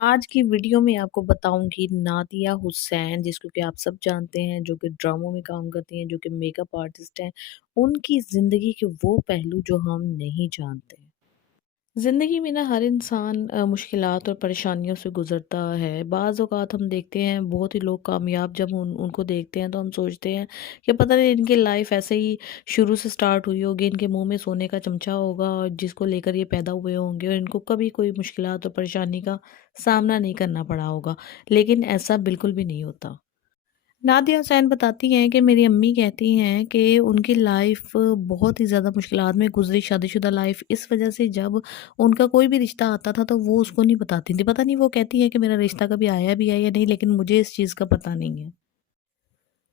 आज की वीडियो में आपको बताऊँगी नादिया हुसैन जिसको कि आप सब जानते हैं जो कि ड्रामों में काम करती हैं, जो कि मेकअप आर्टिस्ट हैं, उनकी ज़िंदगी के वो पहलू जो हम नहीं जानते। ज़िंदगी में ना हर इंसान मुश्किलात और परेशानियों से गुज़रता है। बाज़ औक़ात हम देखते हैं बहुत ही लोग कामयाब जब उनको देखते हैं तो हम सोचते हैं कि पता नहीं इनकी लाइफ़ ऐसे ही शुरू से स्टार्ट हुई होगी, इनके मुँह में सोने का चमचा होगा और जिसको लेकर ये पैदा हुए होंगे और इनको कभी कोई मुश्किलात और परेशानी का सामना नहीं करना पड़ा होगा। लेकिन ऐसा बिल्कुल भी नहीं होता। नादिया हुसैन बताती हैं कि मेरी अम्मी कहती हैं कि उनकी लाइफ बहुत ही ज़्यादा मुश्किलात में गुज़री, शादीशुदा लाइफ इस वज़ह से जब उनका कोई भी रिश्ता आता था तो वो उसको नहीं बताती थी। पता नहीं वो कहती हैं कि मेरा रिश्ता कभी आया भी है या नहीं, लेकिन मुझे इस चीज़ का पता नहीं है।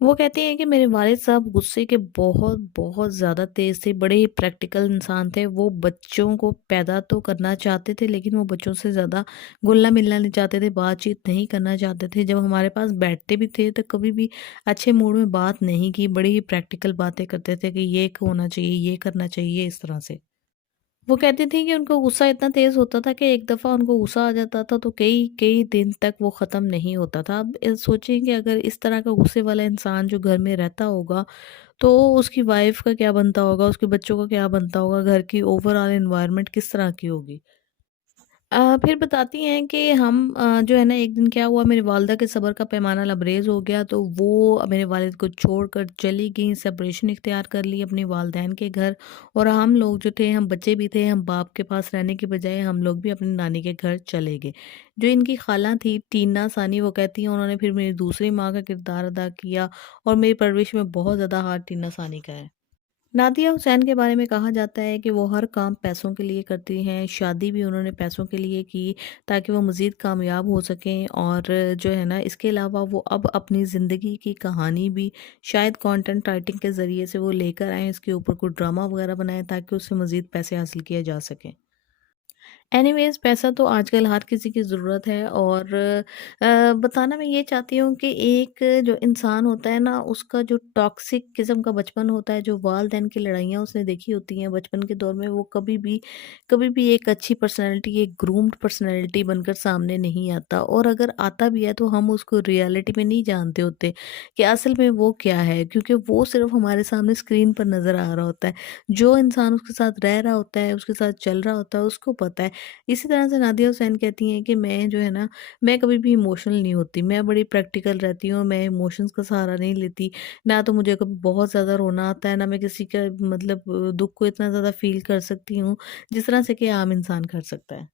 वो कहती हैं कि मेरे वालिद साहब गुस्से के बहुत ज़्यादा तेज़ थे, बड़े ही प्रैक्टिकल इंसान थे। वो बच्चों को पैदा तो करना चाहते थे लेकिन वो बच्चों से ज़्यादा घुलना-मिलना नहीं चाहते थे, बातचीत नहीं करना चाहते थे। जब हमारे पास बैठते भी थे तो कभी भी अच्छे मूड में बात नहीं की, बड़ी ही प्रैक्टिकल बातें करते थे कि ये होना चाहिए, ये करना चाहिए, इस तरह से। वो कहती थी कि उनको गुस्सा इतना तेज़ होता था कि एक दफ़ा उनको गुस्सा आ जाता था तो कई कई दिन तक वो ख़त्म नहीं होता था। अब सोचिए कि अगर इस तरह का गुस्से वाला इंसान जो घर में रहता होगा, तो उसकी वाइफ़ का क्या बनता होगा, उसके बच्चों का क्या बनता होगा, घर की ओवरऑल एनवायरनमेंट किस तरह की होगी। फिर बताती हैं कि हम जो है ना एक दिन क्या हुआ, मेरी वालिदा के सब्र का पैमाना लबरेज़ हो गया तो वो मेरे वालिद को छोड़कर चली गईं, सेपरेशन इख्तियार कर ली अपनी वालदैन के घर। और हम लोग जो थे, हम बच्चे भी थे, हम बाप के पास रहने की बजाय हम लोग भी अपनी नानी के घर चले गए। जो इनकी खाला थी टीना सानी, वो कहती हैं उन्होंने फिर मेरी दूसरी माँ का किरदार अदा किया और मेरी परवरिश में बहुत ज़्यादा हाथ टीना सानी का है। नादिया हुसैन के बारे में कहा जाता है कि वो हर काम पैसों के लिए करती हैं, शादी भी उन्होंने पैसों के लिए की ताकि वो मज़ीद कामयाब हो सकें। और जो है ना इसके अलावा वो अब अपनी ज़िंदगी की कहानी भी शायद कंटेंट राइटिंग के ज़रिए से वो लेकर आएँ, इसके ऊपर कोई ड्रामा वगैरह बनाएँ ताकि उससे मज़ीद पैसे हासिल किए जा सकें। एनीवेज़ पैसा तो आजकल हर किसी की ज़रूरत है। और बताना मैं ये चाहती हूँ कि एक जो इंसान होता है ना, उसका जो टॉक्सिक किस्म का बचपन होता है, जो वालदैन की लड़ाइयाँ उसने देखी होती हैं बचपन के दौर में, वो कभी भी एक अच्छी पर्सनैलिटी, एक ग्रूम्ड पर्सनैलिटी बनकर सामने नहीं आता। और अगर आता भी है तो हम उसको रियलिटी में नहीं जानते होते कि असल में वो क्या है, क्योंकि वो सिर्फ़ हमारे सामने स्क्रीन पर नज़र आ रहा होता है। जो इंसान उसके साथ रह रहा होता है, उसके साथ चल रहा होता है, उसको पता है। इसी तरह से नादिया हुसैन कहती हैं कि मैं जो है ना, मैं कभी भी इमोशनल नहीं होती, मैं बड़ी प्रैक्टिकल रहती हूँ, मैं इमोशंस का सहारा नहीं लेती। ना तो मुझे कभी बहुत ज़्यादा रोना आता है, ना मैं किसी का मतलब दुःख को इतना ज़्यादा फ़ील कर सकती हूँ, जिस तरह से कि आम इंसान कर सकता है।